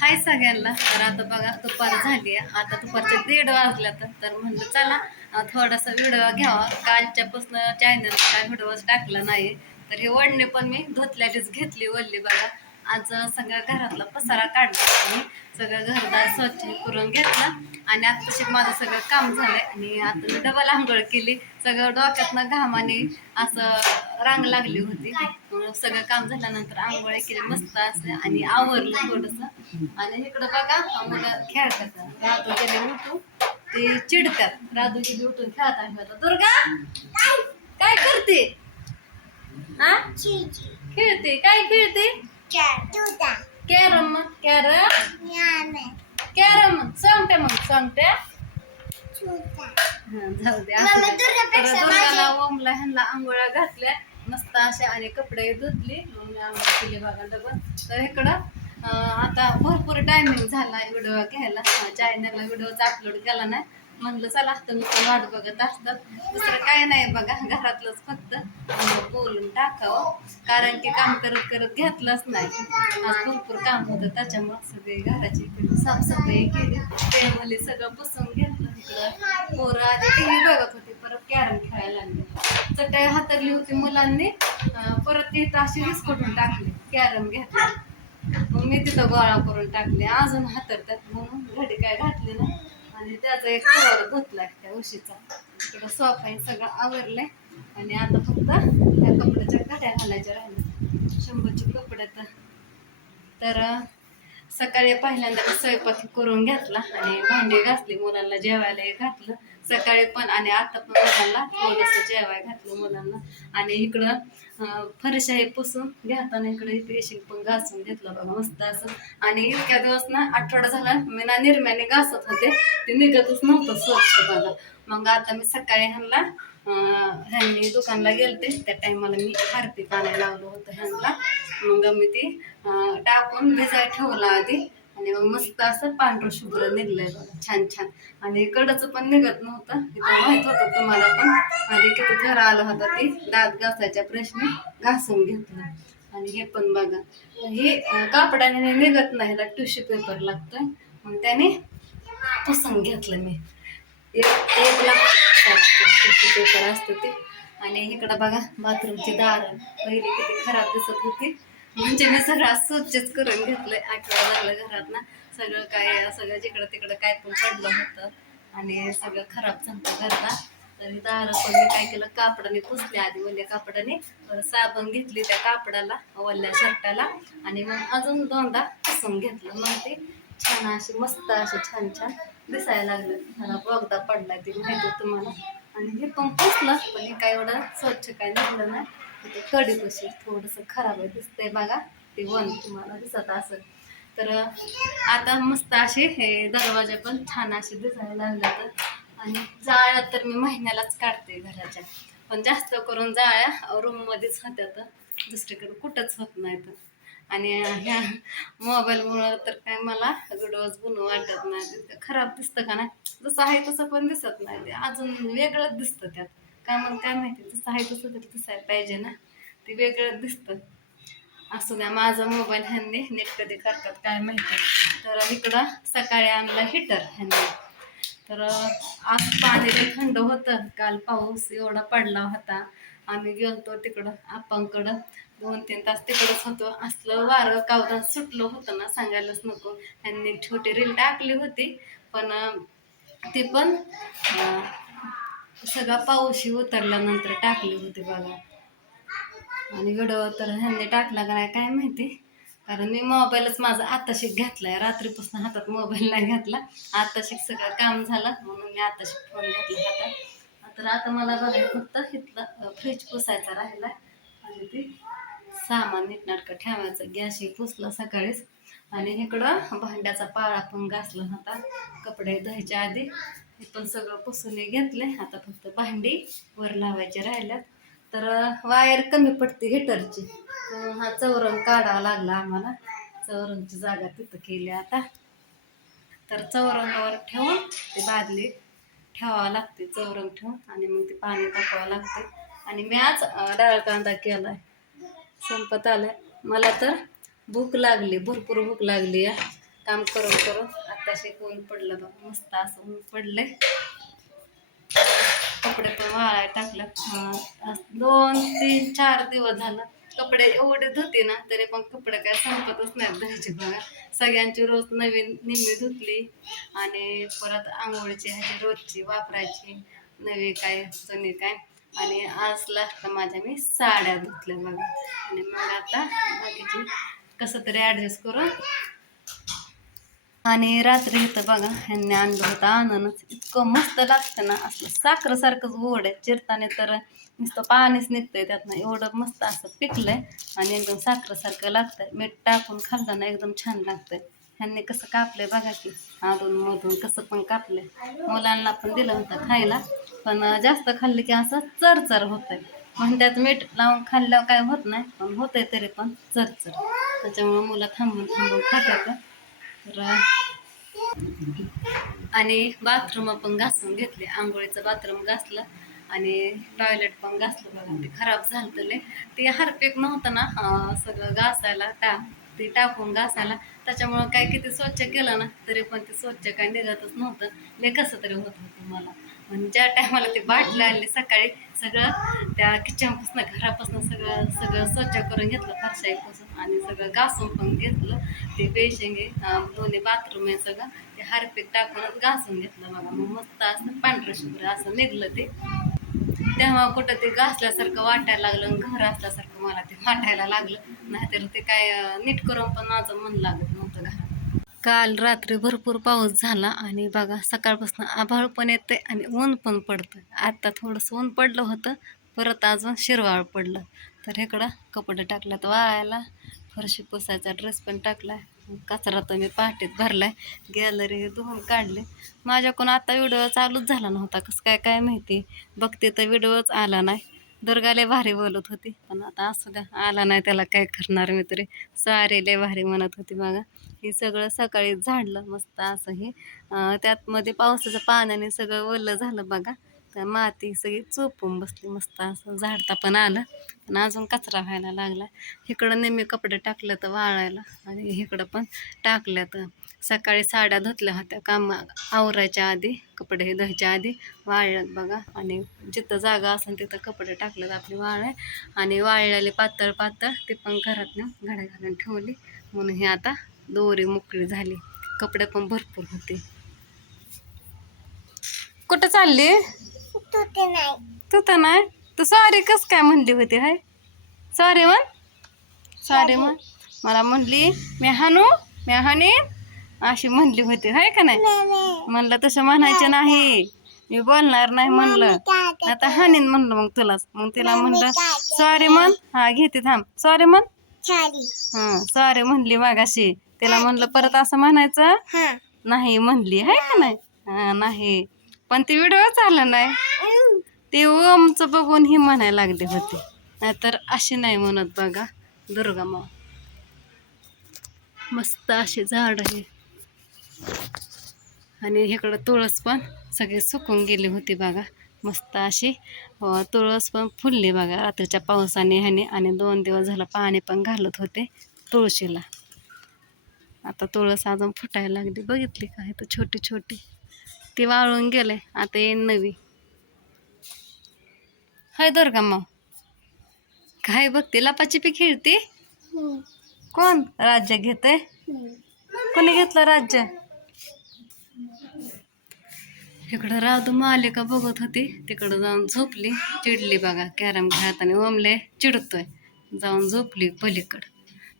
हाय सगळ्यांना. तर आता बघा दुपार झाली आहे, आता दुपारचे 1:30 वाजल्या तर म्हणलं चला थोडासा व्हिडिओ घ्यावा. कालच्यापासून चॅनल काय व्हिडिओच टाकला नाही. तर हे वडणे पण मी धुतल्याचीच घेतली वल्ली बघा. आज सगळ्या घरातला पसारा काढला मी, सगळं घरदार स्वच्छ करून घेतलं आणि आताशी माझं सगळं काम झालंय. आणि आता मी डबल आंघोळ केली, सगळं डोक्यातनं घामाने असं रांग लागली होती. सगळं काम झाल्यानंतर आंघोळ केली मस्त असं आणि आवरलं थोडस. आणि इकडं बघा मुलं खेळतात. राधू गेले उठून, ते चिडतात. राधू गेले उठून खेळत आहे. दुर्गा काय करते? हा खेळते. काय खेळते? कॅरम. कॅरम कॅरम सांगते मग सांगते. जाऊ दे असं दे. तर दुर्गाला ओमला ह्यांना आंघोळ्या घातल्या मस्त अशा आणि कपडे धुतले. मग मी आंघोळ केली बघा डबल. तर इकडं आता भरपूर टायमिंग झाला व्हिडिओ घ्यायला. चॅनलला व्हिडिओचा अपलोड केला नाही. म्हणलं चला तुम्ही पण वाट बघत असतात, दुसरं काय नाही बघा. घरातलंच फक्त बोलून टाकावं, कारण की काम करत करत घेतलंच नाही. आज भरपूर काम होतं, त्याच्यामुळे सगळी घराची साफसफाई केली. ते मुली सगळं पुसून घेतलं. तिकडं पोरं आधी टीव्ही बघत होती, परत कॅरम खेळायला लागली. चटई हातरली होती मुलांनी, परत ती अशी विस्कटून टाकली. कॅरम घेतला मग मी तिथं गोळा करून टाकले. अजून हातरतात म्हणून घडी काय घातली ना. आणि त्याचा एक कवर धुतलाय त्या उशीचा. इकडं सोफा सगळं आवरलंय आणि आता फक्त त्या कपड्याच्या घड्या घालायच्या राहिल्या. 100चे कपडे तर सकाळी पहिल्यांदा स्वयंपाक करून घेतला आणि भांडी घासली, मुलांना जेवायला घातलं सकाळी पण. आणि आता पण मुलांना थोडंसं जेवाय घातलं मुलांना. आणि इकडं फरशाही पुसून घेताना इकडे पेशिंग पण घासून घेतलं बघा मस्त असं. आणि इतक्या दिवस ना आठवडा झाला मी ना निरम्याने घासत होते, ते निघतच नव्हतं स्वच्छ बघा. मग आता मी सकाळी ह्यांनी दुकानला गेलते त्या टाइमाला मी हार्पिक आणायला लावलं होतं ह्यांना. मग मी ती टाकून भिजाय ठेवला आधी आणि मग मस्त असं पांढरं शुभ्र निघलंय बघा छान छान. आणि कडचं पण निघत नव्हतं, तिथं माहित होतं तुम्हाला पण. आधी किती घर आलं होतं ते दात घासायच्या प्रश्न घासून घेतलं. आणि हे पण बघा, हे कापडाने निघत नाही, टिश्यू पेपर लागतोय, मग त्याने पुसून घेतलं मी. एक लागतं टिश्यू पेपर असतं ते. आणि इकडं बघा बाथरूमची दार पहिली किती खराब दिसत होती, म्हणजे मी सगळं स्वच्छच करून घेतलंय. आठवडा झालं घरात ना, सगळं जिकडं तिकडं काय पण पडलं होतं आणि सगळं खराब झालं घरात. तरी दार पण मी काय केलं, कापडाने पुसले आधी ओल्या कापडाने, साबण घेतली त्या कापडाला ओल्या शर्टाला आणि मग अजून 2दा पुसून घेतलं. मग ते छान असे मस्त असे छान छान दिसायला लागलं. मला बोगदा पडलाय ते माहिती तुम्हाला. आणि हे पण पुसलं पण हे काय एवढं स्वच्छ काय निघलं ना. ते कडी कशी थोडंसं खराब आहे दिसतंय बघा, ते तुम्हाला दिसत असेल. तर आता मस्त असे हे दरवाजे पण छान असे दिसायला लागले. आणि जाळ्या तर मी महिन्यालाच काढते घराच्या, पण जास्त करून जाळ्या रूम मध्येच होत्यात, दुसरीकडे कुठंच होत नाहीत. आणि ह्या मोबाईलमुळं तर काय मला व्हिडिओज बनवू वाटत नाही. खराब दिसतं का नाही, जसं आहे तसं पण दिसत नाही, ते अजून वेगळंच दिसतं त्यात. काय म्हणून काय माहिती, जसं आहे तसं तरी दिसायला पाहिजे ना, ते वेगळंच दिसतं. असू द्या, माझा मोबाईल ह्यांनी नीट कधी करतात काय माहिती. तर इकडं सकाळी आणला हिटर ह्यांनी. तर आज पाणी थंड होतं, काल पाऊस एवढा पडला होता. आम्ही गेलतो तिकडं आप्पांकडं, 2-3 तास तिकडंच होतो. असलं वारं कावदा सुटलं होतं ना, सांगायलाच नको. त्यांनी छोटी रील टाकली होती, पण ती पण सगळा पाऊसही उतरल्यानंतर टाकली होती बघा. आणि व्हिडिओ तर ह्यांनी टाकला का नाही काय माहिती, कारण मी मोबाईलच माझा आत्ताशिक घेतलाय. रात्रीपासून हातात मोबाईल नाही घेतला, आत्ताशिक सगळं काम झालं म्हणून मी आत्ताशिक फोन घेतला हातात. तर आता मला बघायला फक्त इथलं फ्रीज पुसायचा राहिला आणि ते सामान नीटनाटकं ठेवायचं. गॅसही पुसला सकाळीच आणि इकडं भांड्याचा पाळा पण घासला होता कपडे धुवायच्या आधी. हे पण सगळं पुसून घेतले. आता फक्त भांडी वर लावायचे राहिल्यात. तर वायर कमी पडते हिटरची, हा चौरंग काढावा लागला आम्हाला. चौरंगची जागा तिथं केली आता. तर चौरंगावर ठेवून ते बादली ठेवावं लागते, चौरंग ठेवून, आणि मग ते पाणी टाकावं लागते. आणि मी आज डाळ कांदा केलाय, संपत आलाय. मला तर भूक लागली, भरपूर भूक लागली आहे. काम करून करून आत्ताशी ऊन पडलं बघा, मस्त असं ऊन पडलंय. कपडे पण वाळायला टाकलं. 2-3-4 दिवस झालं कपडे एवढे धुते ना, तरी पण कपडे काय संपतच नाहीत धुवायची बघा. सगळ्यांची रोज नवीन निम्मी धुतली आणि परत आंघोळीची ह्याची रोजची वापरायची नवी काय जुनी काय. आणि आज लास्ट माझ्या मी साड्या धुतल्या बघा. आणि मग आता बाकीची कसं तरी ॲडजस्ट करून. आणि रात्री इथं बघा ह्यांनी आणलं होतं आणूनच इतकं मस्त लागतं ना, असलं साखरेसारखंच गोड आहे. चिरताने तर नुसतं पाणीच निघतंय त्यातनं, एवढं मस्त असं पिकलंय आणि एकदम साखरेसारखं लागतंय. मीठ टाकून खाल्लं ना एकदम छान लागतंय. ह्यांनी कसं कापलंय बघा की, अधून मधून कसं पण कापलंय. मुलांना पण दिलं होतं खायला, पण जास्त खाल्लं की असं चरचर होतंय. म्हणून त्यात मीठ लावून खाल्ल्यावर काय होत नाही, पण होतंय तरी पण चरचर. त्याच्यामुळं मुलं थांबून थांबून खात्यात. तर आणि बाथरूम पण घासून घेतले. आंघोळीचं बाथरूम घासलं आणि टॉयलेट पण घासलं बघा. ते खराब झालं लय. ते हारपीक नव्हतं ना सगळं घासायला ते टाकून घासायला, त्याच्यामुळं काय किती स्वच्छ केलं ना तरी पण ते स्वच्छ काय निघतच नव्हतं. लय कसं तरी होत होतं मला. म्हणजे ज्या टायमाला ते बाटली आणली सकाळी, सगळं त्या किचनपासून घरापासून सगळं सगळं स्वच्छ करून घेतलं, फरशाईपासून आणि सगळं घासून पण घेतलं. ते बेशिंगे दोन्ही बाथरूम आहे सगळं ते हारपीक टाकूनच घासून घेतलं बघा. मग मस्त असं पांढरं शुभ्र असं निघलं ते. तेव्हा कुठं ते घासल्यासारखं वाटायला लागलं, घर असल्यासारखं मला ते वाटायला लागलं. नाहीतर ते काय नीट करून पण माझं मन लागत नव्हतं घरात. काल रात्री भरपूर पाऊस झाला आणि बघा सकाळपासून आभाळ पण येते आणि ऊन पण पडतं. आता थोडंसं ऊन पडलं होतं, परत अजून शिरवाळ पडलं. तर इकडं कपडे टाकल्यात वाळायला, फरशी पुसायचा ड्रेस पण टाकलाय, कचरा तर मी पाठीत भरलाय, गॅलरी धुवून काढले. माझ्याकडून आता व्हिडिओ चालूच झाला नव्हता, कसं काय काय माहिती. बघते तर व्हिडिओच आला नाही. दुर्गा लय भारी बोलत होती, पण आता असू द्या, आला नाही त्याला काय करणार मी तरी. सारे लय भारी म्हणत होती बघा. हे सगळं सकाळी झाडलं मस्त असं हे. त्यात मध्ये पावसाचं पाण्याने सगळं ओलं झालं बघा. तर माती सगळी चोपून बसली, मस्त असं झाडता पण आलं. पण अजून कचरा व्हायला लागला. इकडं नेहमी कपडे टाकलं तर वाळायला आणि इकडं पण टाकल्यात. सकाळी साड्या धुतल्या होत्या काम आवरायच्या आधी, कपडे धुवायच्या आधी वाळल्यात बघा. आणि जिथं जागा असेल तिथं कपडे टाकल्यात आपली वाळाय. आणि वाळलेले पातळ पातळ ते पण घरात घड्या घालून ठेवली. म्हणून हे आता दोरी मोकळी झाली. कपडे पण भरपूर होते. कुठं चालली तू तर नाही. तू सॉरी कस काय म्हणली होती? हाय सॉरी म्हण, सॉरी म्हण. मला म्हणली मी हानी अशी म्हणली होती, हाय का नाही? म्हणलं तसं म्हणायचं नाही, मी बोलणार नाही म्हणलं. आता हानीन म्हणलं मग तुलाच. मग तिला म्हणलं सॉरी म्हण. हा घेते थांब, सॉरी म्हण. सॉरी म्हणली मागाशी. तिला म्हणलं परत असं म्हणायचं नाही म्हणली, हाय का नाही? नाही, पण ती व्हिडिओच आला नाही. ते ओमचं बघून ही म्हणायला लागले होते, नाहीतर अशी नाही म्हणत बघा. दुर्गा माँ मस्त असे झाड आहे. आणि इकडं तुळस पण सगळी सुकून गेली होती बघा. मस्त अशी तुळस पण फुलली बघा रात्रीच्या पावसाने ह्याने. आणि 2 दिवस झालं पाणी पण घालत होते तुळशीला. आता तुळस अजून फुटायला लागली, बघितली का? तर छोटी छोटी ती वाळून गेले, आता येईन नवी. हाय दुर्गा माँ काय बघते? लपाछपी खेळते. कोण राज्य घेते? कोणी घेतलं राज्य? इकडं राधू मालिका बघत होती, तिकडं जाऊन झोपली. चिडली बघा कॅरम खेळत आणि ओमले चिडतोय, जाऊन झोपली पलीकडं.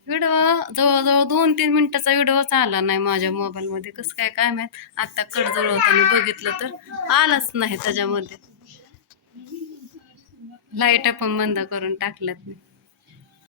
व्हिडिओ जवळजवळ 2-3 मिनिटाचा व्हिडिओच आला नाही माझ्या मोबाईलमध्ये. कसं काय काय माहीत. आत्ता कड जवळताना बघितलं तर आलंच नाही त्याच्यामध्ये. लाईट पण बंद करून टाकल्यात मी.